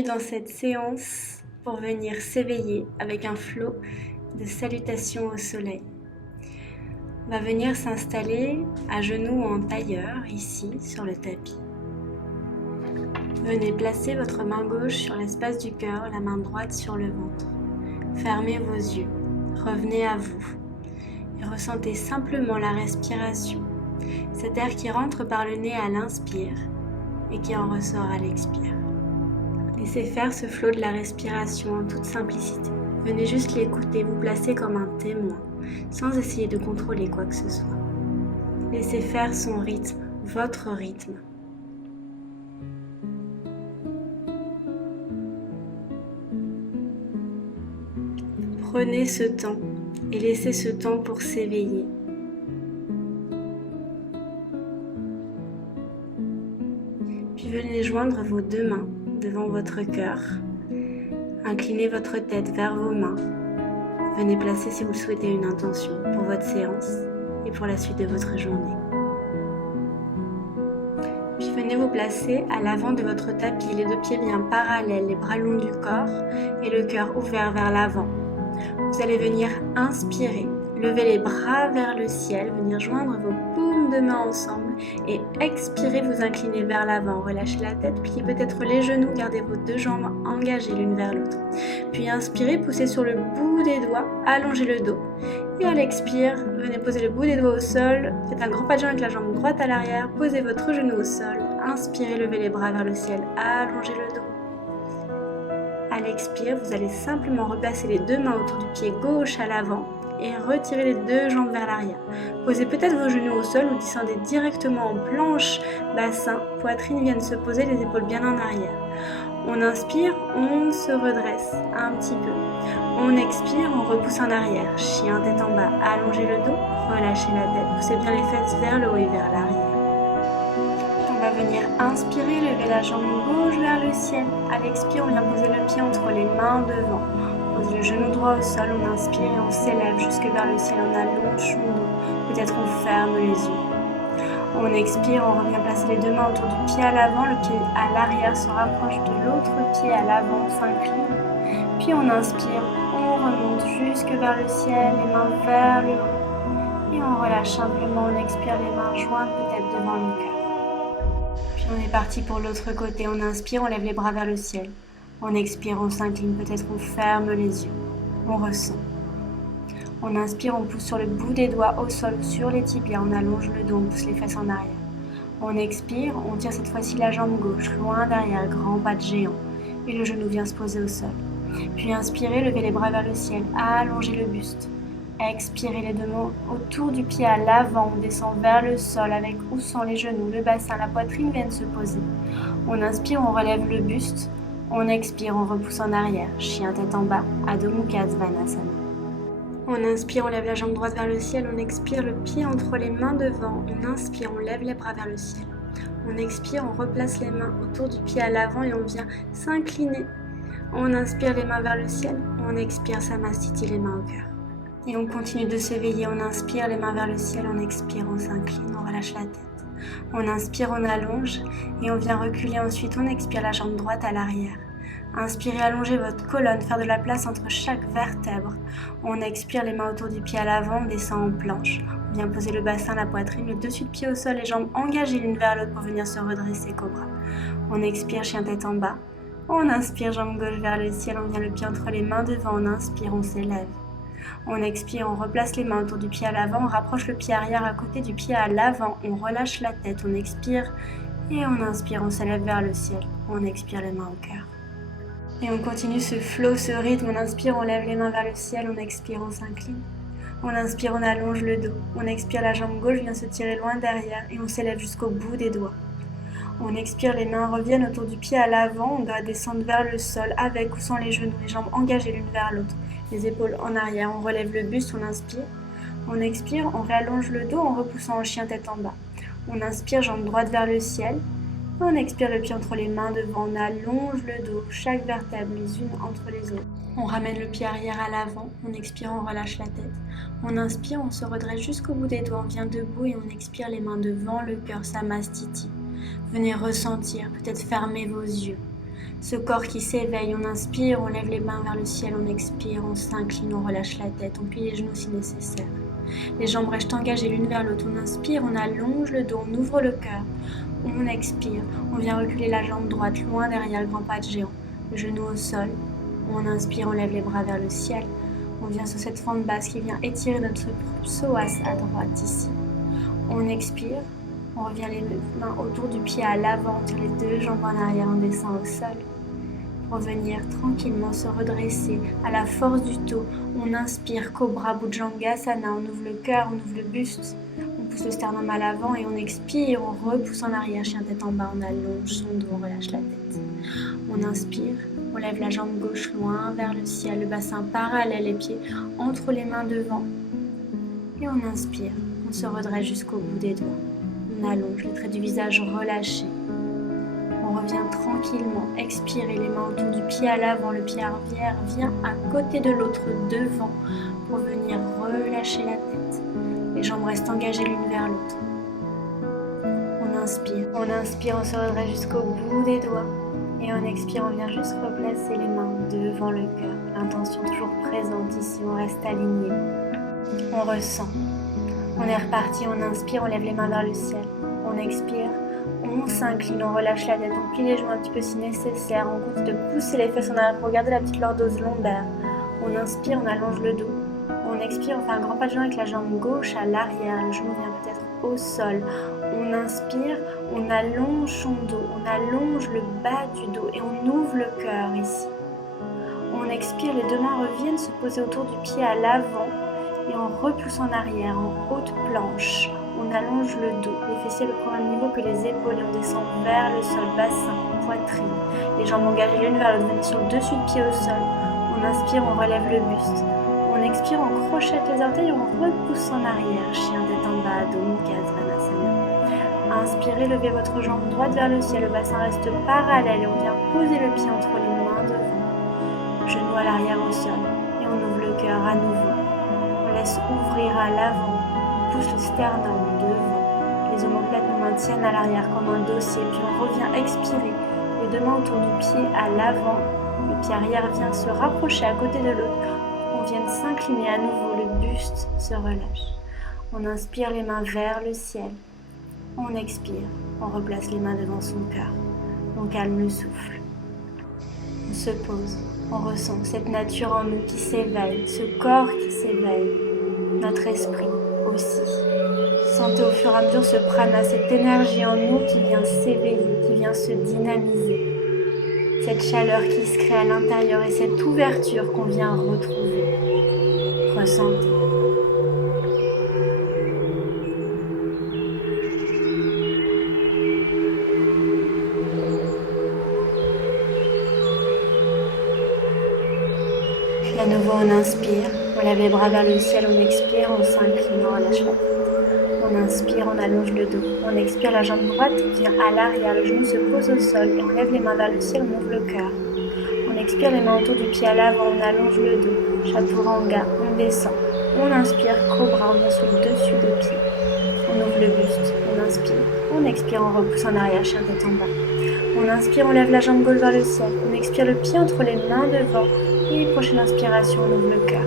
Bienvenue dans cette séance pour venir s'éveiller avec un flot de salutations au soleil. On va venir s'installer à genoux ou en tailleur, ici, sur le tapis. Venez placer votre main gauche sur l'espace du cœur, la main droite sur le ventre. Fermez vos yeux, revenez à vous et ressentez simplement la respiration. Cet air qui rentre par le nez à l'inspire et qui en ressort à l'expire. Laissez faire ce flot de la respiration en toute simplicité. Venez juste l'écouter, vous placer comme un témoin, sans essayer de contrôler quoi que ce soit. Laissez faire son rythme, votre rythme. Prenez ce temps et laissez ce temps pour s'éveiller. Puis venez joindre vos deux mains devant votre cœur. Inclinez votre tête vers vos mains. Venez placer, si vous le souhaitez, une intention pour votre séance et pour la suite de votre journée. Puis venez vous placer à l'avant de votre tapis, les deux pieds bien parallèles, les bras longs du corps et le cœur ouvert vers l'avant. Vous allez venir inspirer, lever les bras vers le ciel, venir joindre vos paumes de main ensemble et expirer, vous incliner vers l'avant, relâchez la tête, pliez peut-être les genoux, gardez vos deux jambes engagées l'une vers l'autre. Puis inspirez, poussez sur le bout des doigts, allongez le dos. Et à l'expire, venez poser le bout des doigts au sol, faites un grand pas de jambe avec la jambe droite à l'arrière, posez votre genou au sol, inspirez, levez les bras vers le ciel, allongez le dos. À l'expire, vous allez simplement replacer les deux mains autour du pied gauche à l'avant et retirer les deux jambes vers l'arrière. Posez peut-être vos genoux au sol ou descendez directement en planche, bassin, poitrine vient de se poser, les épaules bien en arrière. On inspire, on se redresse un petit peu. On expire, on repousse en arrière. Chien tête en bas, allongez le dos, relâchez la tête, poussez bien les fesses vers le haut et vers l'arrière. On va venir inspirer, lever la jambe gauche vers le ciel. À l'expire, on vient poser le pied entre les mains devant. On pose le genou droit au sol, on inspire et on s'élève jusque vers le ciel. On allonge son dos. Peut-être on ferme les yeux. On expire, on revient placer les deux mains autour du pied à l'avant. Le pied à l'arrière se rapproche de l'autre pied à l'avant, s'incline. Puis on inspire, on remonte jusque vers le ciel, les mains vers le haut. Et on relâche simplement, on expire, les mains jointes peut-être devant le cœur. On est parti pour l'autre côté, on inspire, on lève les bras vers le ciel. On expire, on s'incline, peut-être on ferme les yeux. On ressent. On inspire, on pousse sur le bout des doigts au sol, sur les tibias, on allonge le dos, on pousse les fesses en arrière. On expire, on tire cette fois-ci la jambe gauche, loin derrière, grand pas de géant. Et le genou vient se poser au sol. Puis inspirez, levez les bras vers le ciel, allongez le buste. Expirez les deux mains autour du pied à l'avant, on descend vers le sol avec ou sans les genoux, le bassin, la poitrine viennent se poser. On inspire, on relève le buste, on expire, on repousse en arrière, chien tête en bas, Adho Mukha Svanasana. On inspire, on lève la jambe droite vers le ciel, on expire le pied entre les mains devant, on inspire, on lève les bras vers le ciel. On expire, on replace les mains autour du pied à l'avant et on vient s'incliner. On inspire les mains vers le ciel, on expire, Samastiti, les mains au cœur. Et on continue de s'éveiller, on inspire, les mains vers le ciel, on expire, on s'incline, on relâche la tête. On inspire, on allonge et on vient reculer ensuite, on expire la jambe droite à l'arrière. Inspirez, allongez votre colonne, faire de la place entre chaque vertèbre. On expire, les mains autour du pied à l'avant, on descend en planche. On vient poser le bassin, la poitrine, le dessus de pied au sol, les jambes engagées l'une vers l'autre pour venir se redresser, cobra. On expire, chien tête en bas. On inspire, jambe gauche vers le ciel, on vient le pied entre les mains devant, on inspire, on s'élève. On expire, on replace les mains autour du pied à l'avant, on rapproche le pied arrière à côté du pied à l'avant, on relâche la tête, on expire et on inspire, on s'élève vers le ciel, on expire les mains au cœur. Et on continue ce flow, ce rythme, on inspire, on lève les mains vers le ciel, on expire, on s'incline. On inspire, on allonge le dos, on expire, la jambe gauche vient se tirer loin derrière et on s'élève jusqu'au bout des doigts. On expire, les mains reviennent autour du pied à l'avant, on doit descendre vers le sol avec ou sans les genoux, les jambes engagées l'une vers l'autre. Les épaules en arrière, on relève le buste, on inspire. On expire, on réallonge le dos en repoussant en chien tête en bas. On inspire, jambe droite vers le ciel. On expire, le pied entre les mains devant, on allonge le dos, chaque vertèbre les unes entre les autres. On ramène le pied arrière à l'avant, on expire, on relâche la tête. On inspire, on se redresse jusqu'au bout des doigts, on vient debout et on expire, les mains devant le cœur, Samastiti. Venez ressentir, peut-être fermer vos yeux. Ce corps qui s'éveille, on inspire, on lève les mains vers le ciel, on expire, on s'incline, on relâche la tête, on plie les genoux si nécessaire. Les jambes restent engagées l'une vers l'autre, on inspire, on allonge le dos, on ouvre le cœur, on expire, on vient reculer la jambe droite loin derrière le grand pas de géant, le genou au sol, on inspire, on lève les bras vers le ciel, on vient sur cette fente basse qui vient étirer notre psoas à droite ici. On expire, on revient les mains autour du pied à l'avant, on tire les deux jambes en arrière, on descend au sol. Revenir tranquillement, se redresser à la force du dos. On inspire, Cobra, Bhujangasana, on ouvre le cœur, on ouvre le buste. On pousse le sternum à l'avant et on expire, on repousse en arrière, chien tête en bas, on allonge son dos, on relâche la tête. On inspire, on lève la jambe gauche loin vers le ciel, le bassin parallèle, les pieds entre les mains devant. Et on inspire, on se redresse jusqu'au bout des doigts. On allonge, les traits du visage relâchés. On revient tranquillement, expirez les mains autour du pied à l'avant, le pied arrière vient à côté de l'autre devant pour venir relâcher la tête. Les jambes restent engagées l'une vers l'autre. On inspire, on se redresse jusqu'au bout des doigts. Et on expire, on vient juste replacer les mains devant le cœur. L'intention toujours présente ici, on reste aligné. On ressent. On est reparti, on inspire, on lève les mains vers le ciel. On expire. On s'incline, on relâche la tête, on plie les genoux un petit peu si nécessaire, on continue de pousser les fesses en arrière pour garder la petite lordose lombaire. On inspire, on allonge le dos. On expire, on fait un grand pas de genou avec la jambe gauche à l'arrière, le genou vient peut-être au sol. On inspire, on allonge son dos, on allonge le bas du dos et on ouvre le cœur ici. On expire, les deux mains reviennent se poser autour du pied à l'avant et on repousse en arrière, en haute planche. On allonge le dos, les fessiers le prennent au même niveau que les épaules et on descend vers le sol, bassin, poitrine. Les jambes engagées l'une vers l'autre, venez sur le dessus du pied au sol. On inspire, on relève le buste. On expire, on crochette les orteils et on repousse en arrière. Chien tête en bas, Adho Mukha Svanasana. Inspirez, levez votre jambe droite vers le ciel, le bassin reste parallèle et on vient poser le pied entre les mains devant. Genou à l'arrière au sol et on ouvre le cœur à nouveau. On laisse ouvrir à l'avant. Pousse le sternum devant, les omoplates nous maintiennent à l'arrière comme un dossier, puis on revient expirer, les deux mains autour du pied à l'avant, le pied arrière vient se rapprocher à côté de l'autre, on vient s'incliner à nouveau, le buste se relâche. On inspire les mains vers le ciel, on expire, on replace les mains devant son cœur, on calme le souffle, on se pose, on ressent cette nature en nous qui s'éveille, ce corps qui s'éveille, notre esprit aussi. Sentez au fur et à mesure ce prana, cette énergie en nous qui vient s'éveiller, qui vient se dynamiser. Cette chaleur qui se crée à l'intérieur et cette ouverture qu'on vient retrouver. Ressentez. Puis à nouveau on inspire. On lève les bras vers le ciel, on expire, on s'incline, on relâche la tête. On inspire, on allonge le dos. On expire, la jambe droite vient à l'arrière, le genou se pose au sol. Et on lève les mains vers le ciel, on ouvre le cœur. On expire, les mains autour du pied à l'avant, on allonge le dos. Chaturanga, on descend. On inspire, cobra, on vient sur le dessus des pieds. On ouvre le buste, on inspire. On expire, on repousse en arrière, chien tête en bas. On inspire, on lève la jambe gauche vers le ciel. On expire le pied entre les mains devant. Et prochaine inspiration, on ouvre le cœur.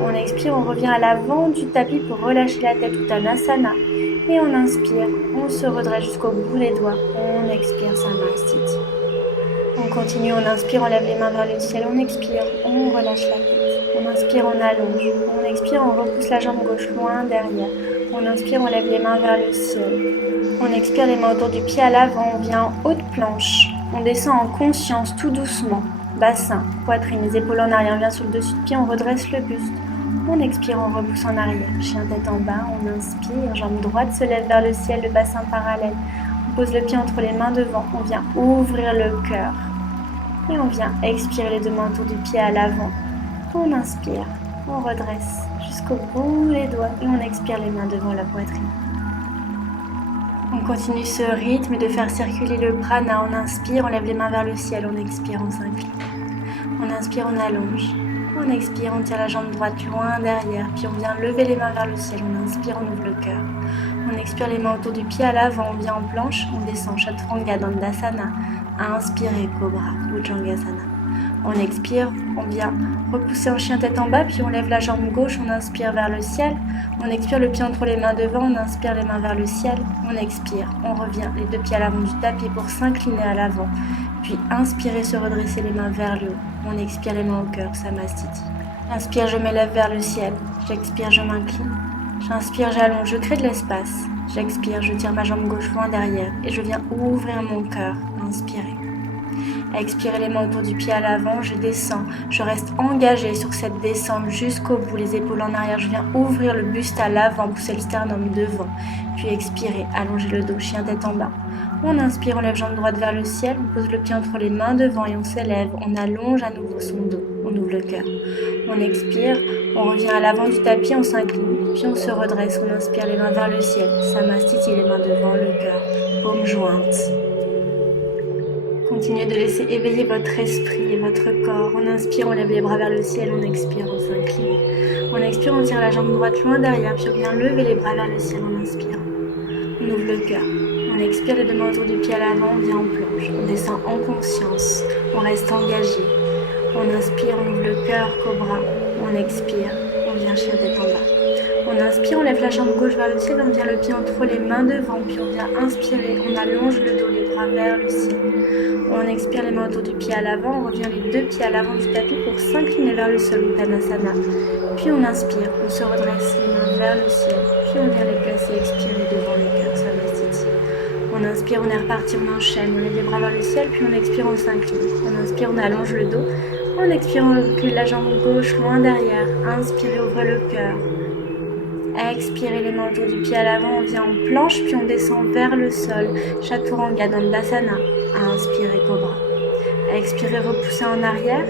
On expire, on revient à l'avant du tapis pour relâcher la tête, Uttanasana. Et on inspire, on se redresse jusqu'au bout des doigts. On expire, Samasthiti. On continue, on inspire, on lève les mains vers le ciel. On expire, on relâche la tête. On inspire, on allonge. On expire, on repousse la jambe gauche loin derrière. On inspire, on lève les mains vers le ciel. On expire, les mains autour du pied à l'avant. On vient en haute planche. On descend en conscience, tout doucement. Bassin, poitrine, les épaules en arrière. On vient sur le dessus du pied, on redresse le buste. On expire, on repousse en arrière. Chien tête en bas, on inspire. Jambe droite se lève vers le ciel, le bassin parallèle. On pose le pied entre les mains devant. On vient ouvrir le cœur. Et on vient expirer les deux mains autour du pied à l'avant. On inspire, on redresse jusqu'au bout des doigts. Et on expire les mains devant la poitrine. On continue ce rythme de faire circuler le prana. On inspire, on lève les mains vers le ciel. On expire, on s'incline. On inspire, on allonge. On expire, on tire la jambe droite loin derrière. Puis on vient lever les mains vers le ciel. On inspire, on ouvre le cœur. On expire les mains autour du pied à l'avant. On vient en planche. On descend Chaturanga Dandasana. inspirez Cobra, Bhujangasana. On expire, on vient repousser en chien tête en bas, puis on lève la jambe gauche, on inspire vers le ciel. On expire le pied entre les mains devant, on inspire les mains vers le ciel. On expire, on revient les deux pieds à l'avant du tapis pour s'incliner à l'avant. Puis inspirez, se redresser les mains vers le haut. On expire les mains au cœur, Samastiti. Inspire, je m'élève vers le ciel. J'expire, je m'incline. J'inspire, j'allonge, je crée de l'espace. J'expire, je tire ma jambe gauche loin derrière et je viens ouvrir mon cœur. Inspirez. Expirez les mains autour du pied à l'avant, je descends, je reste engagée sur cette descente jusqu'au bout, les épaules en arrière, je viens ouvrir le buste à l'avant, pousser le sternum devant, puis expirez, allongez le dos, chien tête en bas. On inspire, on lève jambe droite vers le ciel, on pose le pied entre les mains devant et on s'élève, on allonge à nouveau son dos, on ouvre le cœur. On expire, on revient à l'avant du tapis, on s'incline, puis on se redresse, on inspire les mains vers le ciel, Samastiti, les mains devant le cœur, paumes jointes. Continuez de laisser éveiller votre esprit et votre corps. On inspire, on lève les bras vers le ciel, on expire, on s'incline. On expire, on tire la jambe droite loin derrière, puis on vient lever les bras vers le ciel en inspirant. On ouvre le cœur. On expire les deux mains autour du pied à l'avant, on vient en plonge. On descend en conscience, on reste engagé. On inspire, on ouvre le cœur, cobra. On expire, on vient chien tête en bas. On inspire, on lève la jambe gauche vers le ciel, on vient le pied entre les mains devant, puis on vient inspirer, on allonge le dos, les bras vers le ciel. On expire les mains autour du pied à l'avant, on revient les deux pieds à l'avant du tapis pour s'incliner vers le sol, Uttanasana. Puis on inspire, on se redresse les mains vers le ciel, puis on vient les placer, expirer devant le cœur, Samastiti. On inspire, on est reparti, on enchaîne, on lève les bras vers le ciel, puis on expire, on s'incline. On inspire, on allonge le dos. On expire, on recule la jambe gauche loin derrière. Inspirez, ouvrez le cœur. Expirez les mains autour du pied à l'avant, on vient en planche, puis on descend vers le sol. Chaturanga Dandasana. Inspirez, cobra. Expirez, repoussez en arrière.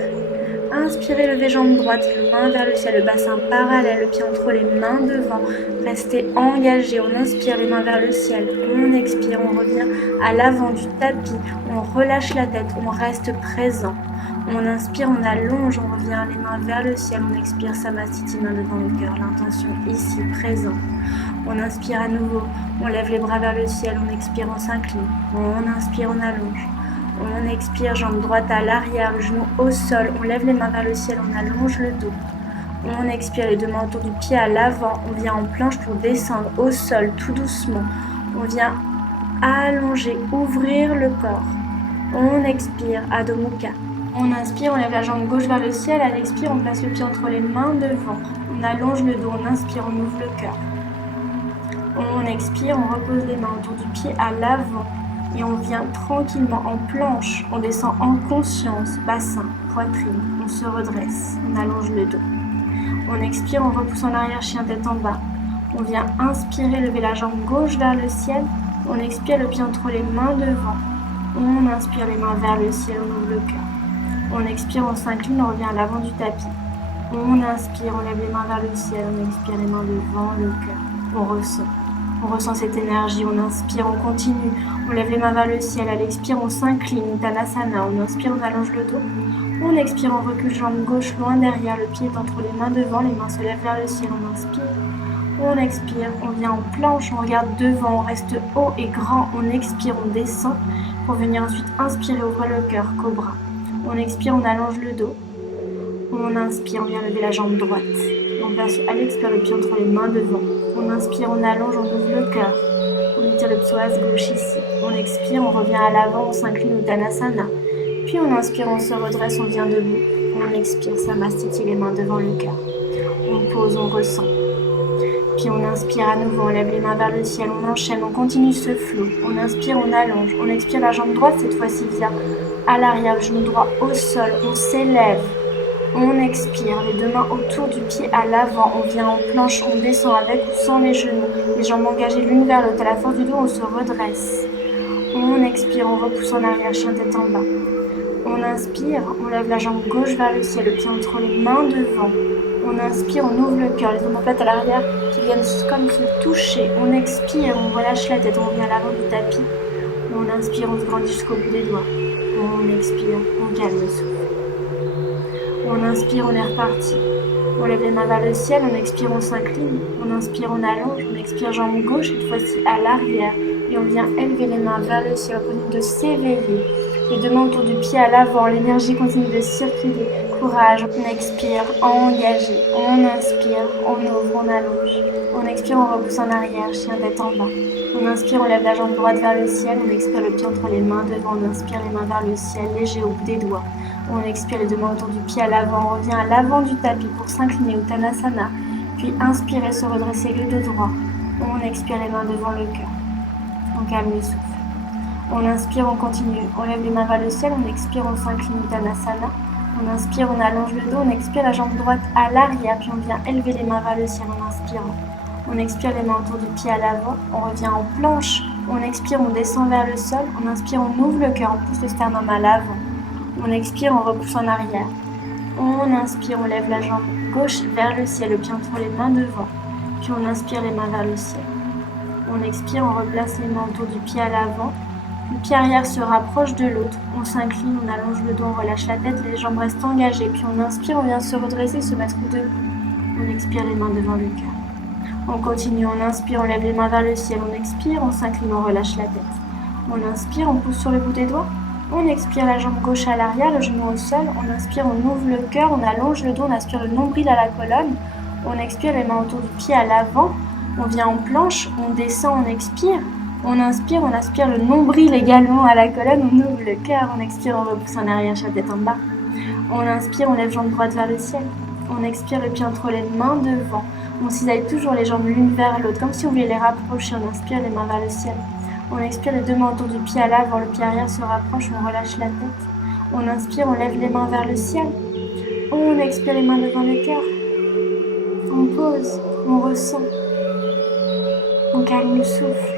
Inspirez, levez jambe droite, main vers le ciel, le bassin parallèle, le pied entre les mains devant. Restez engagé, on inspire les mains vers le ciel. On expire, on revient à l'avant du tapis. On relâche la tête, on reste présent. On inspire, on allonge, on revient les mains vers le ciel. On expire, Samastiti, main devant le cœur. L'intention ici, présent. On inspire à nouveau, on lève les bras vers le ciel. On expire, on s'incline. On inspire, on allonge. On expire, jambe droite à l'arrière, le genou au sol. On lève les mains vers le ciel, on allonge le dos. On expire, les deux mains autour du pied à l'avant. On vient en planche pour descendre au sol tout doucement. On vient allonger, ouvrir le corps. On expire, Adho Mukha. On inspire, on lève la jambe gauche vers le ciel. À l'expire, on place le pied entre les mains devant. On allonge le dos, on inspire, on ouvre le cœur. On expire, on repose les mains autour du pied à l'avant. Et on vient tranquillement en planche, on descend en conscience, bassin, poitrine, on se redresse, on allonge le dos. On expire, on repousse en arrière, chien tête en bas. On vient inspirer, lever la jambe gauche vers le ciel. On expire, le pied entre les mains devant. On inspire les mains vers le ciel, on ouvre le cœur. On expire, on s'incline, on revient à l'avant du tapis. On inspire, on lève les mains vers le ciel, on expire les mains devant le cœur. On ressent. On ressent cette énergie, on inspire, on continue, on lève les mains vers le ciel, à l'expire, on s'incline, Uttanasana, on inspire, on allonge le dos, on expire, on recule, jambe gauche loin derrière, le pied est entre les mains devant, les mains se lèvent vers le ciel, on inspire, on expire, on vient en planche, on regarde devant, on reste haut et grand, on expire, on descend, pour venir ensuite inspirer, ouvrir le cœur, cobra, on expire, on allonge le dos, on inspire, on vient lever la jambe droite. On place à l'expire le pied entre les mains devant. On inspire, on allonge, on ouvre le cœur. On étire le psoas gauche ici. On expire, on revient à l'avant, on s'incline Uttanasana. Puis on inspire, on se redresse, on vient debout. On expire, Samastiti, les mains devant le cœur. On pose, on ressent. Puis on inspire à nouveau, on lève les mains vers le ciel, on enchaîne, on continue ce flot. On inspire, on allonge. On expire, la jambe droite cette fois-ci vient à l'arrière, le genou droit au sol. On s'élève. On expire, les deux mains autour du pied à l'avant, on vient en planche, on descend avec ou sans les genoux, les jambes engagées l'une vers l'autre, à la force du dos, on se redresse. On expire, on repousse en arrière, chien tête en bas. On inspire, on lève la jambe gauche vers le ciel, le pied entre les mains devant. On inspire, on ouvre le cœur, les omoplates à l'arrière qui viennent comme se toucher. On expire, on relâche la tête, on revient à l'avant du tapis. On inspire, on se grandit jusqu'au bout des doigts. On expire, on calme le souffle. On inspire, on est reparti. On lève les mains vers le ciel, on expire, on s'incline. On inspire, on allonge, on expire, jambe gauche, cette fois-ci à l'arrière. Et on vient élever les mains vers le ciel, on continue de s'éveiller. Les deux mains autour du pied à l'avant, l'énergie continue de circuler. Courage, on expire, engagé. On inspire, on ouvre, on allonge. On expire, on repousse en arrière, chien tête en bas. On inspire, on lève la jambe droite vers le ciel. On expire le pied entre les mains devant. On inspire les mains vers le ciel, léger au bout des doigts. On expire les deux mains autour du pied à l'avant. On revient à l'avant du tapis pour s'incliner, Uttanasana. Puis inspirer, se redresser le dos droit. On expire les mains devant le cœur. On calme le souffle. On inspire, on continue. On lève les mains vers le ciel. On expire, on s'incline, Uttanasana. On inspire, on allonge le dos. On expire la jambe droite à l'arrière. Puis on vient élever les mains vers le ciel en inspirant. On expire les mains autour du pied à l'avant. On revient en planche. On expire, on descend vers le sol. On inspire, on ouvre le cœur. On pousse le sternum à l'avant. On expire, on repousse en arrière. On inspire, on lève la jambe gauche vers le ciel, le pied entre les mains devant. Puis on inspire les mains vers le ciel. On expire, on replace les mains autour du pied à l'avant. Le pied arrière se rapproche de l'autre. On s'incline, on allonge le dos, on relâche la tête, les jambes restent engagées. Puis on inspire, on vient se redresser, se mettre debout. On expire les mains devant le cœur. On continue, on inspire, on lève les mains vers le ciel. On expire, on s'incline, on relâche la tête. On inspire, on pousse sur le bout des doigts. On expire la jambe gauche à l'arrière, le genou au sol. On inspire, on ouvre le cœur, on allonge le dos, on aspire le nombril à la colonne. On expire les mains autour du pied à l'avant. On vient en planche, on descend, on expire. On inspire, on aspire le nombril également à la colonne. On ouvre le cœur, on expire, on repousse en arrière, chaque tête en bas. On inspire, on lève jambe droite vers le ciel. On expire le pied entre les mains devant. On cisaille toujours les jambes l'une vers l'autre, comme si on voulait les rapprocher. On inspire les mains vers le ciel. On expire les deux mains autour du pied à l'avant, le pied arrière se rapproche, on relâche la tête. On inspire, on lève les mains vers le ciel. On expire les mains devant le cœur. On pose, on ressent. On calme le souffle.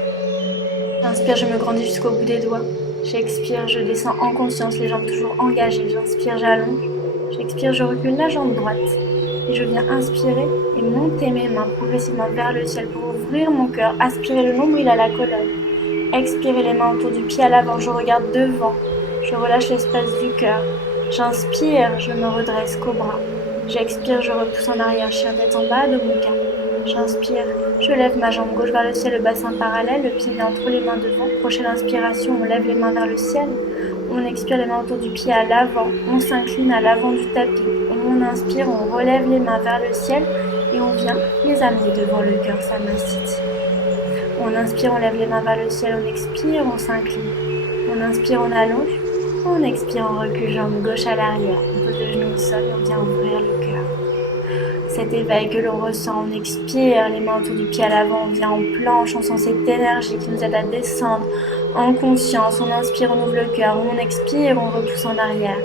J'inspire, je me grandis jusqu'au bout des doigts. J'expire, je descends en conscience, les jambes toujours engagées. J'inspire, j'allonge. J'expire, je recule la jambe droite. Et je viens inspirer et monter mes mains progressivement vers le ciel pour ouvrir mon cœur, aspirer le nombril à la colonne. Expirez les mains autour du pied à l'avant, je regarde devant, je relâche l'espace du cœur. J'inspire, je me redresse, cobra. J'expire, je repousse en arrière, chien tête en bas, de mon cas. J'inspire, je lève ma jambe gauche vers le ciel, le bassin parallèle, le pied vient entre les mains devant. Prochaine inspiration, on lève les mains vers le ciel. On expire les mains autour du pied à l'avant, on s'incline à l'avant du tapis. On inspire, on relève les mains vers le ciel et on vient les amener devant le cœur, Samasthiti. On inspire, on lève les mains vers le ciel, on expire, on s'incline. On inspire, on allonge. On expire, on recule, jambe gauche à l'arrière. On pose le genou au sol et on vient ouvrir le cœur. Cet éveil que l'on ressent, on expire, les mains autour du pied à l'avant, on vient en planche, on sent cette énergie qui nous aide à descendre en conscience. On inspire, on ouvre le cœur, on expire, on repousse en arrière.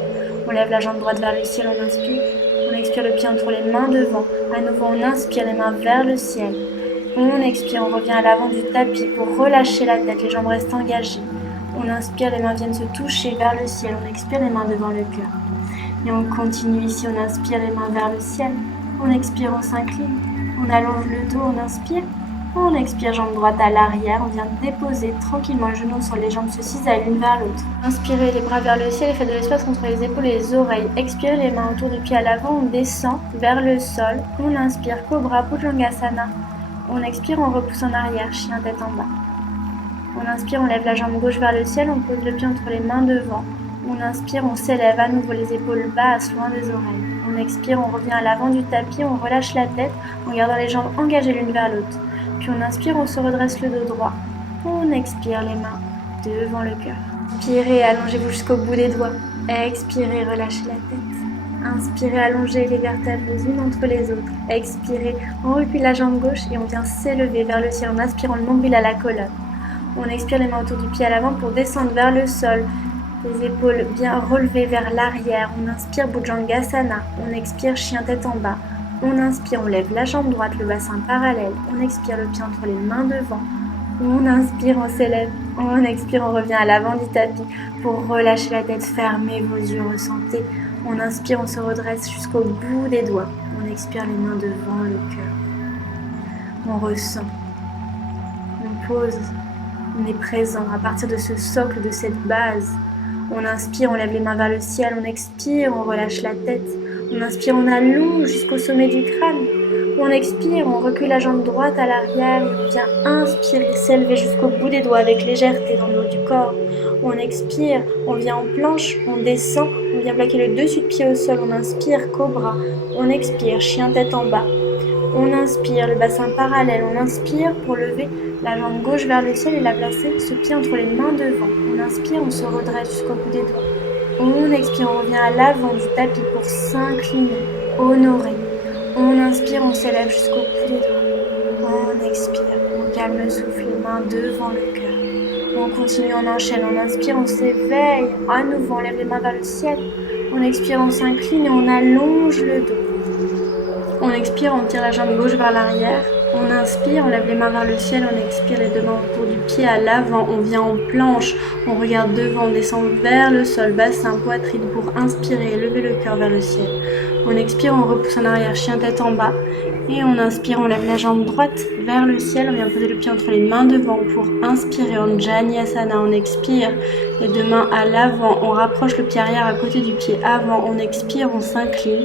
On lève la jambe droite vers le ciel, on inspire. On expire le pied entre les mains devant. À nouveau, on inspire les mains vers le ciel. On expire, on revient à l'avant du tapis pour relâcher la tête, les jambes restent engagées. On inspire, les mains viennent se toucher vers le ciel. On expire les mains devant le cœur. Et on continue ici, on inspire les mains vers le ciel. On expire, on s'incline. On allonge le dos, on inspire. On expire, jambe droite à l'arrière. On vient déposer tranquillement le genou sur les jambes, se cisaillent l'une vers l'autre. Inspirez les bras vers le ciel et faites de l'espace entre les épaules et les oreilles. Expirez les mains autour du pied à l'avant. On descend vers le sol. On inspire, Cobra, Bhujangasana. On expire, on repousse en arrière, chien tête en bas. On inspire, on lève la jambe gauche vers le ciel, on pose le pied entre les mains devant. On inspire, on s'élève à nouveau les épaules basses, loin des oreilles. On expire, on revient à l'avant du tapis, on relâche la tête en gardant les jambes engagées l'une vers l'autre. Puis on inspire, on se redresse le dos droit. On expire les mains devant le cœur. Inspirez, allongez-vous jusqu'au bout des doigts. Expirez, relâchez la tête. Inspirez, allongez les vertèbres les unes entre les autres. Expirez, on recule la jambe gauche et on vient s'élever vers le ciel en aspirant le nombril à la colonne. On expire les mains autour du pied à l'avant pour descendre vers le sol. Les épaules bien relevées vers l'arrière. On inspire, Bhujangasana. On expire, chien tête en bas. On inspire, on lève la jambe droite, le bassin parallèle. On expire, le pied entre les mains devant. On inspire, on s'élève. On expire, on revient à l'avant du tapis pour relâcher la tête. Fermez vos yeux, ressentez. On inspire, on se redresse jusqu'au bout des doigts. On expire les mains devant le cœur. On ressent. On pose. On est présent à partir de ce socle, de cette base. On inspire, on lève les mains vers le ciel. On expire, on relâche la tête. On inspire, on allonge jusqu'au sommet du crâne. On expire, on recule la jambe droite à l'arrière et on vient inspirer, s'élever jusqu'au bout des doigts avec légèreté dans le haut du corps. On expire, on vient en planche, on descend, on vient plaquer le dessus de pied au sol, on inspire, cobra. On expire, chien tête en bas. On inspire, le bassin parallèle, on inspire pour lever la jambe gauche vers le ciel et la placer, ce pied entre les mains devant. On inspire, on se redresse jusqu'au bout des doigts. On expire, on revient à l'avant du tapis pour s'incliner, honorer. On inspire, on s'élève jusqu'au bout des doigts. On expire, on calme le souffle, les mains devant le cœur. On continue, on enchaîne, on inspire, on s'éveille. À nouveau, on lève les mains vers le ciel. On expire, on s'incline et on allonge le dos. On expire, on tire la jambe gauche vers l'arrière. On inspire, on lève les mains vers le ciel. On expire, les deux mains autour du pied à l'avant. On vient en planche. On regarde devant, on descend vers le sol, bassin, poitrine pour inspirer et lever le cœur vers le ciel. On expire, on repousse en arrière, chien tête en bas. Et on inspire, on lève la jambe droite vers le ciel. On vient poser le pied entre les mains devant pour inspirer en Jnanasana. On expire, les deux mains à l'avant. On rapproche le pied arrière à côté du pied avant. On expire, on s'incline.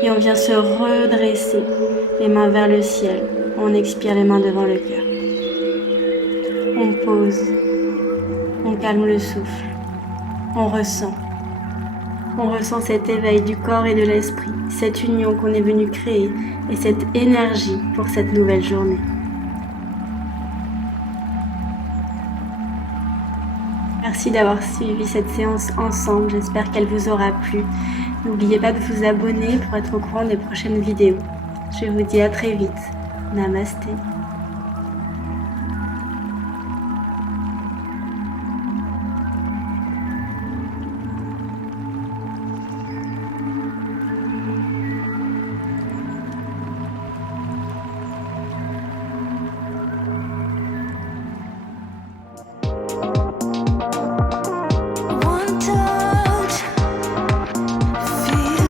Et on vient se redresser, les mains vers le ciel. On expire, les mains devant le cœur. On pose, on calme le souffle, on ressent. On ressent cet éveil du corps et de l'esprit, cette union qu'on est venu créer et cette énergie pour cette nouvelle journée. Merci d'avoir suivi cette séance ensemble, j'espère qu'elle vous aura plu. N'oubliez pas de vous abonner pour être au courant des prochaines vidéos. Je vous dis à très vite. Namasté.